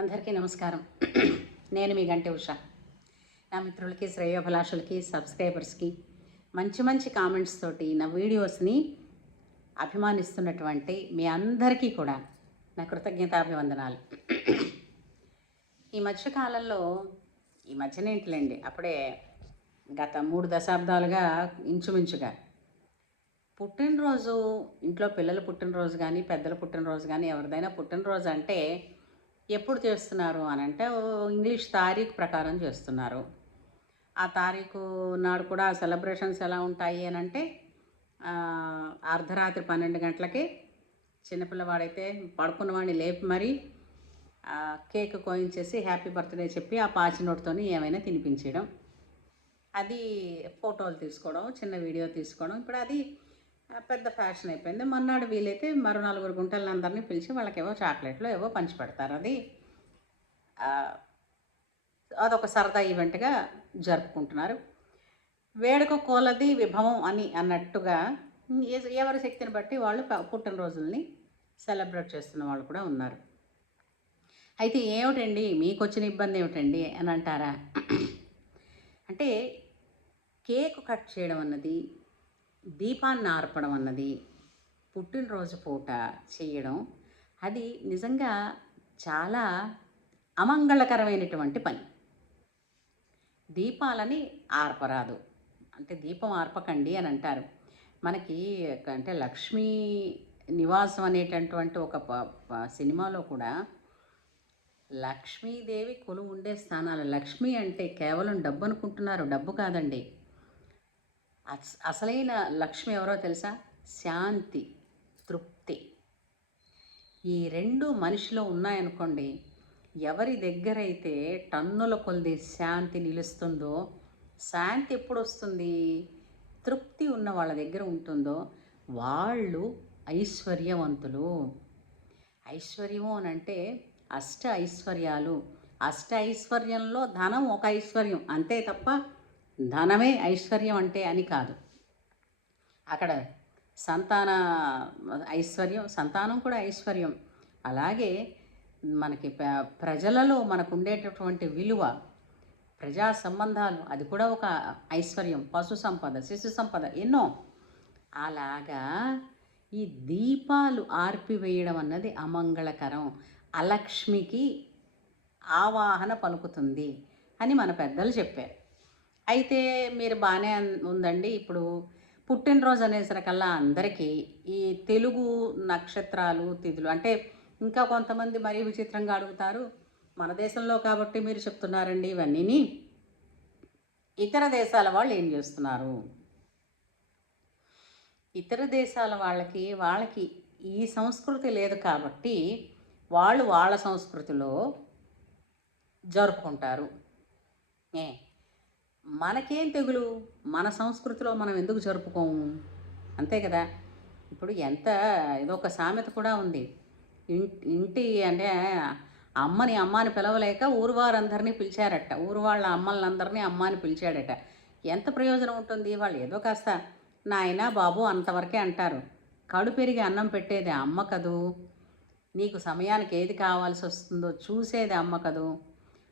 అందరికీ నమస్కారం. నేను మీ గంటి ఉష. నా మిత్రులకి, శ్రేయోభిలాషులకి, సబ్స్క్రైబర్స్కి మంచి మంచి కామెంట్స్ తోటి నా వీడియోస్ని అభిమానిస్తున్నటువంటి మీ అందరికీ కూడా నా కృతజ్ఞతాభివందనాలు. ఈ మధ్యకాలంలో ఈ మధ్యనేంటిలేండి, అప్పుడే గత 3 దశాబ్దాలుగా ఇంచుమించుగా పుట్టినరోజు, ఇంట్లో పిల్లల పుట్టినరోజు కానీ, పెద్దల పుట్టినరోజు కానీ, ఎవరిదైనా పుట్టినరోజు అంటే ఎప్పుడు చేస్తున్నారు అని అంటే ఇంగ్లీష్ తారీఖు ప్రకారం చేస్తున్నారు. ఆ తారీఖు నాడు కూడా సెలబ్రేషన్స్ ఎలా ఉంటాయి అని అంటే అర్ధరాత్రి 12 గంటలకి చిన్నపిల్లవాడైతే పడుకున్నవాడిని లేపి మరీ కేక్ కోయించేసి హ్యాపీ బర్త్డే చెప్పి ఆ పాచి నోటుతోని ఏమైనా తినిపించడం, అది ఫోటోలు తీసుకోవడం, చిన్న వీడియో తీసుకోవడం, ఇప్పుడు అది పెద్ద ఫ్యాషన్ అయిపోయింది. మర్నాడు వీలైతే మరో 4 గుంటలను అందరినీ పిలిచి వాళ్ళకేవో చాక్లెట్లు ఏవో పంచి పెడతారు. అదొక సరదా ఈవెంట్గా జరుపుకుంటున్నారు. వేడుక కొలది విభవం అని అన్నట్టుగా ఎవరి శక్తిని బట్టి వాళ్ళు పుట్టినరోజుల్ని సెలబ్రేట్ చేస్తున్న వాళ్ళు కూడా ఉన్నారు. అయితే ఏమిటండి మీకు వచ్చిన ఇబ్బంది ఏమిటండి అని అంటారా? అంటే కేక్ కట్ చేయడం అన్నది, దీపాన్ని ఆర్పడం అన్నది పుట్టినరోజు పూట చేయడం, అది నిజంగా చాలా అమంగళకరమైనటువంటి పని. దీపాలని ఆర్పరాదు, అంటే దీపం ఆర్పకండి అని అంటారు. మనకి అంటే లక్ష్మీ నివాసం అనేటటువంటి ఒక సినిమాలో కూడా లక్ష్మీదేవి కొలువు ఉండే స్థానాలు. లక్ష్మి అంటే కేవలం డబ్బు అనుకుంటున్నారు, డబ్బు కాదండి. అసలైన లక్ష్మి ఎవరో తెలుసా? శాంతి, తృప్తి. ఈ రెండు మనిషిలో ఉన్నాయనుకోండి, ఎవరి దగ్గర అయితే టన్నుల కొలది శాంతి నిలుస్తుందో, శాంతి ఎప్పుడు వస్తుంది? తృప్తి ఉన్న వాళ్ళ దగ్గర ఉంటుందో వాళ్ళు ఐశ్వర్యవంతులు. ఐశ్వర్యము అని అంటే అష్ట ఐశ్వర్యాలు. అష్ట ఐశ్వర్యంలో ధనం ఒక ఐశ్వర్యం అంతే తప్ప ధనమే ఐశ్వర్యం అంటే అని కాదు. అక్కడ సంతాన ఐశ్వర్యం, సంతానం కూడా ఐశ్వర్యం. అలాగే మనకి ప్రజలలో మనకు ఉండేటటువంటి విలువ, ప్రజా సంబంధాలు, అది కూడా ఒక ఐశ్వర్యం. పశు సంపద, శిశు సంపద, ఎన్నో. అలాగా ఈ దీపాలు ఆర్పివేయడం అన్నది అమంగళకరం, అలక్ష్మికి ఆవాహన పలుకుతుంది అని మన పెద్దలు చెప్పారు. అయితే మీరు బాగానే ఉందండి. ఇప్పుడు పుట్టినరోజు అనేసరికల్లా అందరికీ ఈ తెలుగు నక్షత్రాలు, తిథులు అంటే ఇంకా కొంతమంది మరీ విచిత్రంగా అడుగుతారు. మన దేశంలో కాబట్టి మీరు చెప్తున్నారండి ఇవన్నీని, ఇతర దేశాల వాళ్ళు ఏం చేస్తున్నారు? ఇతర దేశాల వాళ్ళకి ఈ సంస్కృతి లేదు కాబట్టి వాళ్ళు వాళ్ళ సంస్కృతిలో జరుపుకుంటారు. మనకేం తెగులు? మన సంస్కృతిలో మనం ఎందుకు జరుపుకోము? అంతే కదా. ఇప్పుడు ఏదో ఒక సామెత కూడా ఉంది. ఇంటి అంటే అమ్మని పిలవలేక ఊరు వారందరినీ పిలిచారట. ఊరు వాళ్ళ అమ్మలందరినీ అమ్మ అని పిలిచాడట. ఎంత ప్రయోజనం ఉంటుంది? వాళ్ళు ఏదో కాస్త నాయనా బాబు అంతవరకే అంటారు. కడు పెరిగి అన్నం పెట్టేది అమ్మ కదూ. నీకు సమయానికి ఏది కావాల్సి వస్తుందో చూసేది అమ్మ కదూ.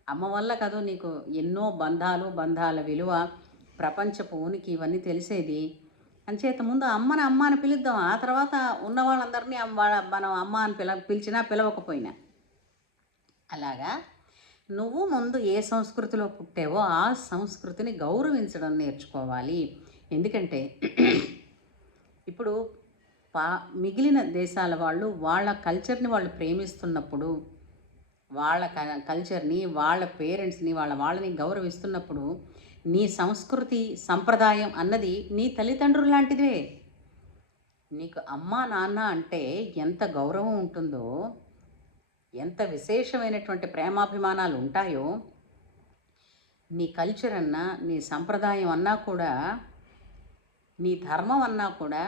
అమ్మ వల్ల కదూ నీకు ఎన్నో బంధాల విలువ, ప్రపంచపు ఉనికి ఇవన్నీ తెలిసేది. అంచేత ముందు అమ్మ అని పిలుద్దాం. ఆ తర్వాత ఉన్న వాళ్ళందరినీ మనం అమ్మ అని పిలిచినా పిలవకపోయినా. అలాగా నువ్వు ముందు ఏ సంస్కృతిలో పుట్టావో ఆ సంస్కృతిని గౌరవించడం నేర్చుకోవాలి. ఎందుకంటే ఇప్పుడు మిగిలిన దేశాల వాళ్ళు వాళ్ళ కల్చర్ని వాళ్ళు ప్రేమిస్తున్నప్పుడు, వాళ్ళ కల్చర్ని, వాళ్ళ పేరెంట్స్ని, వాళ్ళని గౌరవిస్తున్నప్పుడు నీ సంస్కృతి సంప్రదాయం అన్నది నీ తల్లిదండ్రులు లాంటిదే. నీకు అమ్మ నాన్న అంటే ఎంత గౌరవం ఉంటుందో, ఎంత విశేషమైనటువంటి ప్రేమాభిమానాలు ఉంటాయో, నీ కల్చర్ అన్నా, నీ సంప్రదాయం అన్నా కూడా, నీ ధర్మం అన్నా కూడా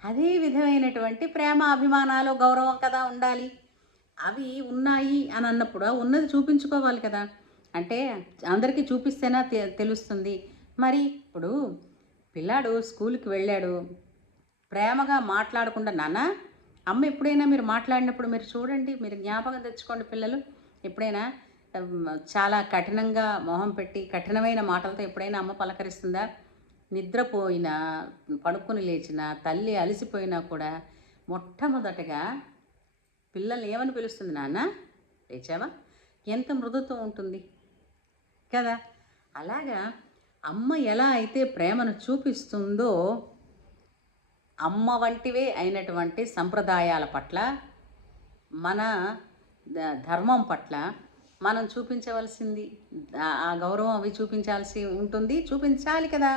అదే విధమైనటువంటి ప్రేమ, అభిమానాలు, గౌరవం కదా ఉండాలి. అవి ఉన్నాయి అని అన్నప్పుడు ఉన్నది చూపించుకోవాలి కదా. అంటే అందరికీ చూపిస్తేనా తెలుస్తుంది. మరి ఇప్పుడు పిల్లాడు స్కూల్కి వెళ్ళాడు, ప్రేమగా మాట్లాడకుండా, నాన్న అమ్మ ఎప్పుడైనా మీరు మాట్లాడినప్పుడు మీరు చూడండి, మీరు జ్ఞాపకం తెచ్చుకోండి పిల్లలు, ఎప్పుడైనా చాలా కఠినంగా మొహం పెట్టి కఠినమైన మాటలతో ఎప్పుడైనా అమ్మ పలకరిస్తుందా? నిద్రపోయినా, పడుకొని లేచినా, తల్లి అలసిపోయినా కూడా మొట్టమొదటగా పిల్లల్ని ఏమని పిలుస్తుంది? నాన్న లేచావా? ఎంత మృదుత్వం ఉంటుంది కదా. అలాగా అమ్మ ఎలా అయితే ప్రేమను చూపిస్తుందో అమ్మ వంటివే అయినటువంటి సంప్రదాయాల పట్ల, మన ధర్మం పట్ల మనం చూపించవలసింది ఆ గౌరవం అవి చూపించాల్సి ఉంటుంది, చూపించాలి కదా.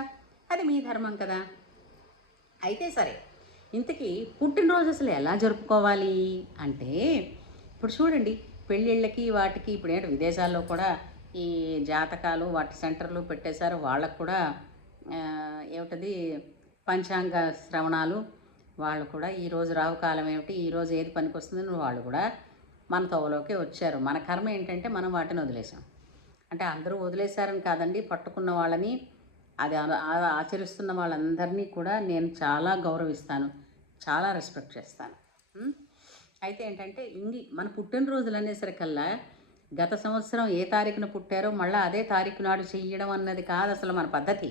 అది మీ ధర్మం కదా. అయితే సరే, ఇంతకీ పుట్టినరోజు అసలు ఎలా జరుపుకోవాలి అంటే, ఇప్పుడు చూడండి, పెళ్ళిళ్ళకి వాటికి ఇప్పుడు ఏంటి విదేశాల్లో కూడా ఈ జాతకాలు వాటి సెంటర్లు పెట్టేశారు. వాళ్ళకు కూడా ఏమిటది పంచాంగ శ్రవణాలు. వాళ్ళు కూడా ఈరోజు రావు కాలం ఏమిటి, ఈరోజు ఏది పనికి వస్తుందని వాళ్ళు కూడా మన తోవలోకి వచ్చారు. మన కర్మ ఏంటంటే మనం వాటిని వదిలేసాం. అంటే అందరూ వదిలేశారని కాదండి, పట్టుకున్న వాళ్ళని అది ఆచరిస్తున్న వాళ్ళందరినీ కూడా నేను చాలా గౌరవిస్తాను, చాలా రెస్పెక్ట్ చేస్తాను. అయితే ఏంటంటే మన పుట్టినరోజులు అనేసరికల్లా గత సంవత్సరం ఏ తారీఖున పుట్టారో మళ్ళీ అదే తారీఖు నాడు చెయ్యడం అన్నది కాదు అసలు మన పద్ధతి.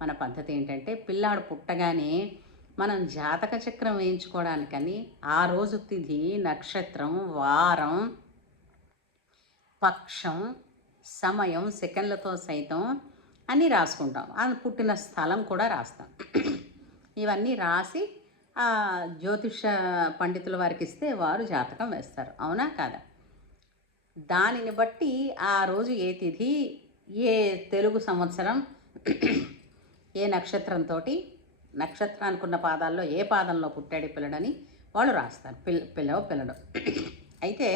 మన పద్ధతి ఏంటంటే పిల్లాడు పుట్టగానే మనం జాతక చక్రం వేయించుకోవడానికని ఆ రోజు తిథి, నక్షత్రం, వారం, పక్షం, సమయం సెకండ్లతో సైతం అన్నీ రాసుకుంటాం. అది పుట్టిన స్థలం కూడా రాస్తాం. ఇవన్నీ రాసి జ్యోతిష పండితుల వారికి ఇస్తే వారు జాతకం వేస్తారు. అవునా కాదా? దానిని బట్టి ఆ రోజు ఏ తిథి, ఏ తెలుగు సంవత్సరం, ఏ నక్షత్రంతో, నక్షత్రానికి ఉన్న పాదాల్లో ఏ పాదంలో పుట్టాడు పిల్లడని వాళ్ళు రాస్తారు. పిల్లడు. అయితే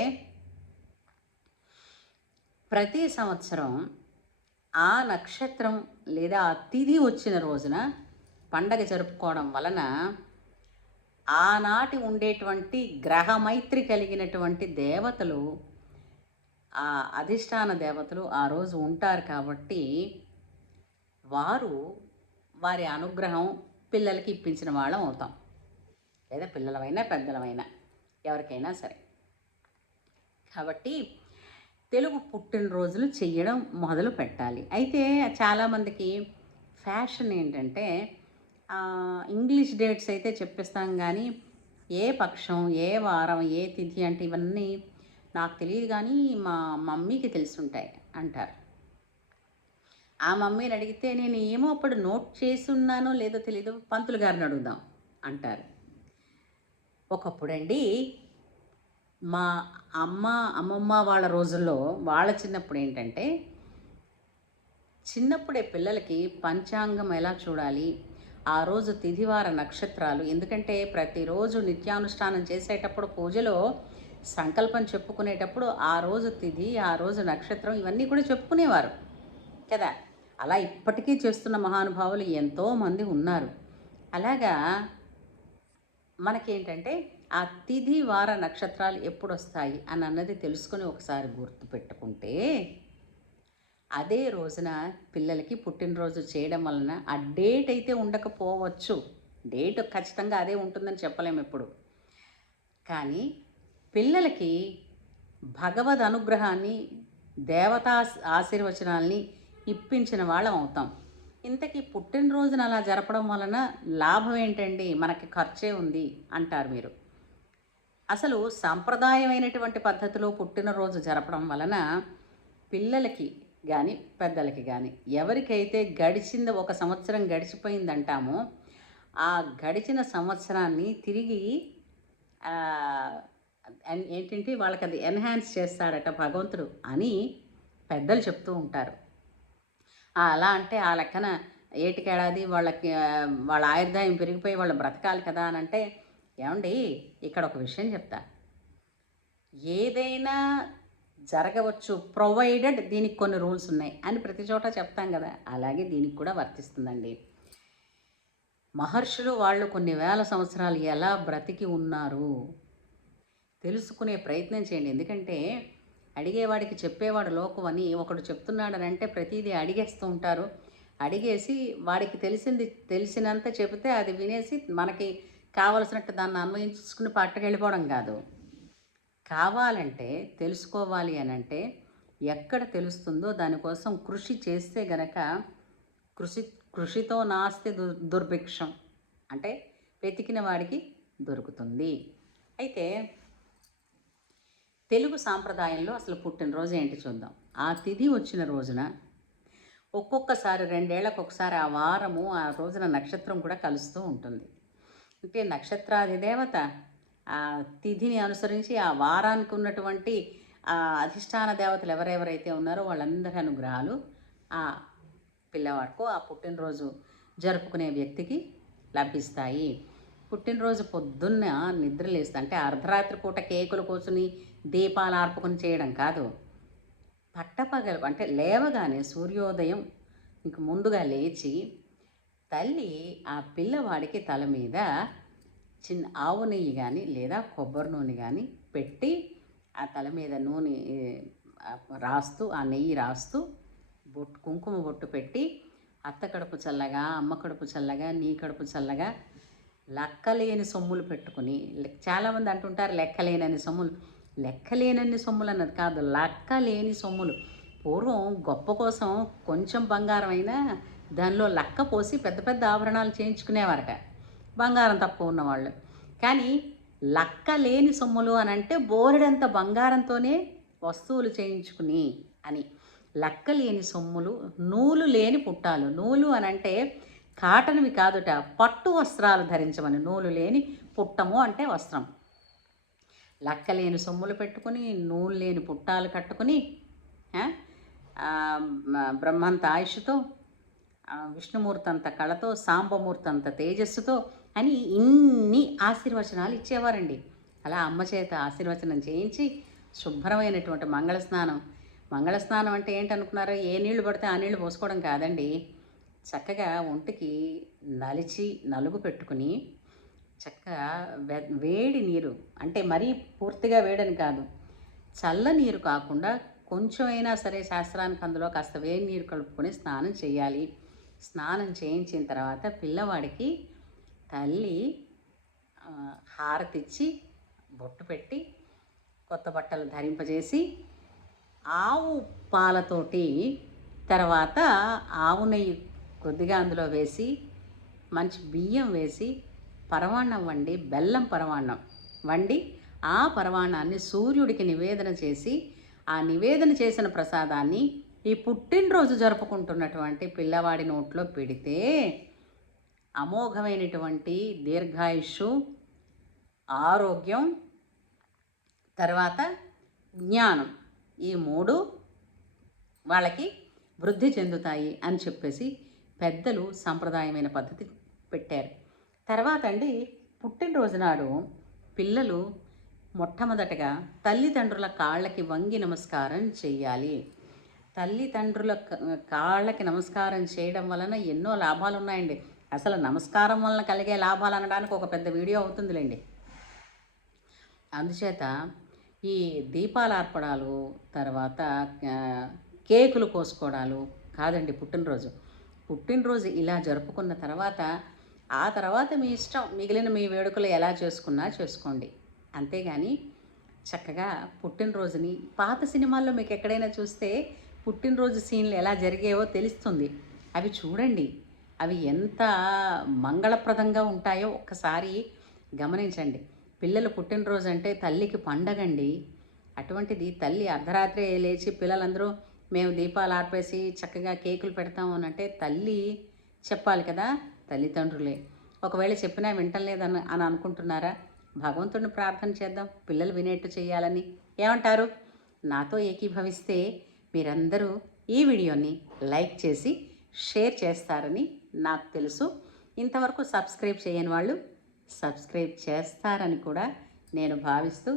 ప్రతి సంవత్సరం ఆ నక్షత్రం లేదా ఆ తిథి వచ్చిన రోజున పండగ జరుపుకోవడం వలన ఆనాటి ఉండేటువంటి గ్రహమైత్రి కలిగినటువంటి దేవతలు, ఆ అధిష్టాన దేవతలు ఆ రోజు ఉంటారు కాబట్టి వారి అనుగ్రహం పిల్లలకి ఇప్పించిన వాళ్ళం అవుతాం. లేదా పిల్లలమైనా పెద్దలమైనా ఎవరికైనా సరే. కాబట్టి తెలుగు పుట్టినరోజులు చెయ్యడం మొదలు పెట్టాలి. అయితే చాలామందికి ఫ్యాషన్ ఏంటంటే ఇంగ్లీష్ డేట్స్ అయితే చెప్పిస్తాం, కానీ ఏ పక్షం, ఏ వారం, ఏ తిథి అంటే ఇవన్నీ నాకు తెలియదు, కానీ మా మమ్మీకి తెలుసుంటాయి అంటారు. ఆ మమ్మీని అడిగితే నేను ఏమో అప్పుడు నోట్ చేసి ఉన్నానో లేదో తెలీదు, పంతులు గారిని అడుగుదాం అంటారు. ఒకప్పుడండి మా అమ్మమ్మ వాళ్ళ రోజుల్లో, వాళ్ళ చిన్నప్పుడు ఏంటంటే చిన్నప్పుడే పిల్లలకి పంచాంగం ఎలా చూడాలి, ఆ రోజు తిథివార నక్షత్రాలు, ఎందుకంటే ప్రతిరోజు నిత్యానుష్ఠానం చేసేటప్పుడు పూజలో సంకల్పం చెప్పుకునేటప్పుడు ఆ రోజు తిథి, ఆ రోజు నక్షత్రం ఇవన్నీ కూడా చెప్పుకునేవారు కదా. అలా ఇప్పటికీ చేస్తున్న మహానుభావులు ఎంతోమంది ఉన్నారు. అలాగా మనకేంటంటే ఆ తిథి వార నక్షత్రాలు ఎప్పుడు వస్తాయి అని అన్నది తెలుసుకొని ఒకసారి గుర్తు పెట్టుకుంటే అదే రోజున పిల్లలకి పుట్టినరోజు చేయడం వలన ఆ డేట్ అయితే ఉండకపోవచ్చు, డేట్ ఖచ్చితంగా అదే ఉంటుందని చెప్పలేము ఎప్పుడు, కానీ పిల్లలకి భగవద్ అనుగ్రహాన్ని, దేవతా ఆశీర్వచనాల్ని ఇప్పించిన వాళ్ళం అవుతాం. ఇంతకీ పుట్టినరోజున అలా జరపడం వలన లాభం ఏంటండి? మనకి ఖర్చే ఉంది అంటారు మీరు. అసలు సాంప్రదాయమైనటువంటి పద్ధతిలో పుట్టినరోజు జరపడం వలన పిల్లలకి కానీ పెద్దలకి కానీ ఎవరికైతే గడిచింది ఒక సంవత్సరం గడిచిపోయిందంటామో ఆ గడిచిన సంవత్సరాన్ని తిరిగి ఏంటంటే వాళ్ళకి అది ఎన్హాన్స్ చేస్తాడట భగవంతుడు అని పెద్దలు చెప్తూ ఉంటారు. అలా అంటే ఆ లెక్కన ఏటికేడాది వాళ్ళకి వాళ్ళ ఆయుర్దాయం పెరిగిపోయి వాళ్ళు బ్రతకాలి కదా అని అంటే, ఏమండి ఇక్కడ ఒక విషయం చెప్తా, ఏదైనా జరగవచ్చు ప్రొవైడెడ్ దీనికి కొన్ని రూల్స్ ఉన్నాయి అని ప్రతి చోట చెప్తాం కదా, అలాగే దీనికి కూడా వర్తిస్తుందండి. మహర్షులు వాళ్ళు కొన్ని వేల సంవత్సరాలు ఎలా బ్రతికి ఉన్నారు తెలుసుకునే ప్రయత్నం చేయండి. ఎందుకంటే అడిగేవాడికి చెప్పేవాడు లోకం అని ఒకడు చెప్తున్నాడని అంటే ప్రతిదీ అడిగేస్తూ ఉంటారు. అడిగేసి వాడికి తెలిసినంత చెబితే అది వినేసి మనకి కావలసినట్టు దాన్ని అన్వయించుకుని పట్టుకెళ్ళిపోవడం కాదు. కావాలంటే తెలుసుకోవాలి అని అంటే ఎక్కడ తెలుస్తుందో దానికోసం కృషి చేస్తే గనక కృషి కృషితో నాస్తి దుర్భిక్షం అంటే వెతికిన వాడికి దొరుకుతుంది. అయితే తెలుగు సాంప్రదాయంలో అసలు పుట్టినరోజు ఏంటి చూద్దాం. ఆ తిథి వచ్చిన రోజున ఒక్కొక్కసారి 2 ఏళ్లకు ఒకసారి ఆ వారము ఆ రోజున నక్షత్రం కూడా కలుస్తూ ఉంటుంది. అంటే నక్షత్రాది దేవత ఆ తిథిని అనుసరించి ఆ వారానికి ఉన్నటువంటి అధిష్టాన దేవతలు ఎవరెవరైతే ఉన్నారో వాళ్ళందరి అనుగ్రహాలు ఆ పిల్లవాడికో ఆ పుట్టినరోజు జరుపుకునే వ్యక్తికి లభిస్తాయి. పుట్టినరోజు పొద్దున్న నిద్రలేస్తా అంటే అర్ధరాత్రి పూట కేకులు కూర్చుని దీపాలు ఆర్పుకొని చేయడం కాదు. పట్టపగలు అంటే లేవగానే సూర్యోదయం ఇంక ముందుగా లేచి తల్లి ఆ పిల్లవాడికి తల మీద చిన్న ఆవు నెయ్యి కానీ లేదా కొబ్బరి నూనె కానీ పెట్టి ఆ తల మీద నూనె రాస్తూ ఆ నెయ్యి రాస్తూ బొట్టు కుంకుమ బొట్టు పెట్టి అత్త కడుపు చల్లగా అమ్మ కడుపు చల్లగా నీ కడుపు చల్లగా లెక్కలేని సొమ్ములు పెట్టుకుని చాలామంది అంటుంటారు లెక్కలేనని సొమ్ములు. లెక్కలేనన్ని సొమ్ములు అన్నది కాదు, లెక్కలేని సొమ్ములు. పూర్వం గొప్ప కోసం కొంచెం బంగారం అయినా దానిలో లక్క పోసి పెద్ద పెద్ద ఆభరణాలు చేయించుకునేవారట బంగారం తక్కువ ఉన్నవాళ్ళు. కానీ లక్క లేని సొమ్ములు అని అంటే బోరెడంత బంగారంతోనే వస్తువులు చేయించుకుని అని. లక్క లేని సొమ్ములు, నూలు లేని పుట్టాలు. నూలు అని అంటే కాటన్వి కాదుట, పట్టు వస్త్రాలు ధరించమని. నూలు లేని పుట్టము అంటే వస్త్రం. లక్కలేని సొమ్ములు పెట్టుకుని నూలు లేని పుట్టాలు కట్టుకుని బ్రహ్మంత ఆయుష్తో విష్ణుమూర్తి అంత కళతో సాంబమూర్తి అంత తేజస్సుతో అని ఇన్ని ఆశీర్వచనాలు ఇచ్చేవారండి. అలా అమ్మ చేత ఆశీర్వచనం చేయించి శుభ్రమైనటువంటి మంగళస్నానం అంటే ఏంటనుకున్నారో ఏ నీళ్లు పడితే ఆ నీళ్లు పోసుకోవడం కాదండి. చక్కగా ఒంటికి నలుగు పెట్టుకుని చక్కగా వేడి నీరు అంటే మరీ పూర్తిగా వేడని కాదు, చల్ల నీరు కాకుండా కొంచెమైనా సరే శాస్త్రానికి అందులో కాస్త వేడి నీరు కలుపుకొని స్నానం చేయాలి. స్నానం చేయించిన తర్వాత పిల్లవాడికి తల్లి హారతిచ్చి బొట్టు పెట్టి కొత్త బట్టలు ధరింపజేసి ఆవు పాలతోటి తర్వాత ఆవు నెయ్యి కొద్దిగా అందులో వేసి మంచి బియ్యం వేసి పరమాన్నం వండి బెల్లం పరమాన్నం వండి ఆ పరమాన్నాన్ని సూర్యుడికి నివేదన చేసి ఆ నివేదన చేసిన ప్రసాదాన్ని ఈ పుట్టినరోజు జరుపుకుంటున్నటువంటి పిల్లవాడి నోట్లో పెడితే అమోఘమైనటువంటి దీర్ఘాయుష్షు, ఆరోగ్యం, తర్వాత జ్ఞానం ఈ 3 వాళ్ళకి వృద్ధి చెందుతాయి అని చెప్పేసి పెద్దలు సాంప్రదాయమైన పద్ధతి పెట్టారు. తర్వాత అండి పుట్టినరోజు నాడు పిల్లలు మొట్టమొదటగా తల్లిదండ్రుల కాళ్ళకి వంగి నమస్కారం చేయాలి. తల్లిదండ్రుల కాళ్ళకి నమస్కారం చేయడం వలన ఎన్నో లాభాలు ఉన్నాయండి. అసలు నమస్కారం వలన కలిగే లాభాలు అనడానికి ఒక పెద్ద వీడియో అవుతుందిలేండి. అందుచేత ఈ దీపాలు ఆర్పడాలు, తర్వాత కేకులు కోసుకోవడాలు కాదండి. పుట్టినరోజు ఇలా జరుపుకున్న తర్వాత ఆ తర్వాత మీ ఇష్టం, మిగిలిన మీ వేడుకలు ఎలా చేసుకున్నా చేసుకోండి. అంతేగాని చక్కగా పుట్టినరోజుని పాత సినిమాల్లో మీకు ఎక్కడైనా చూస్తే పుట్టినరోజు సీన్లు ఎలా జరిగేవో తెలుస్తుంది. అవి చూడండి, అవి ఎంత మంగళప్రదంగా ఉంటాయో ఒక్కసారి గమనించండి. పిల్లలు పుట్టినరోజు అంటే తల్లికి పండగండి. అటువంటిది తల్లి అర్ధరాత్రే లేచి పిల్లలందరూ మేము దీపాలు ఆర్పేసి చక్కగా కేకులు పెడతాము అని అంటే తల్లి చెప్పాలి కదా, తల్లిదండ్రులే. ఒకవేళ చెప్పినా వింటలేదని అనుకుంటున్నారా? భగవంతుడిని ప్రార్థన చేద్దాం పిల్లలు వినేట్టు చేయాలని. ఏమంటారు? నాతో ఏకీభవిస్తే మీరందరూ ఈ వీడియోని లైక్ చేసి షేర్ చేస్తారని నాకు తెలుసు. ఇంతవరకు సబ్స్క్రైబ్ చేయని వాళ్ళు సబ్స్క్రైబ్ చేస్తారని కూడా నేను భావిస్తూ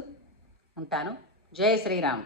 ఉంటాను. జై శ్రీరామ్.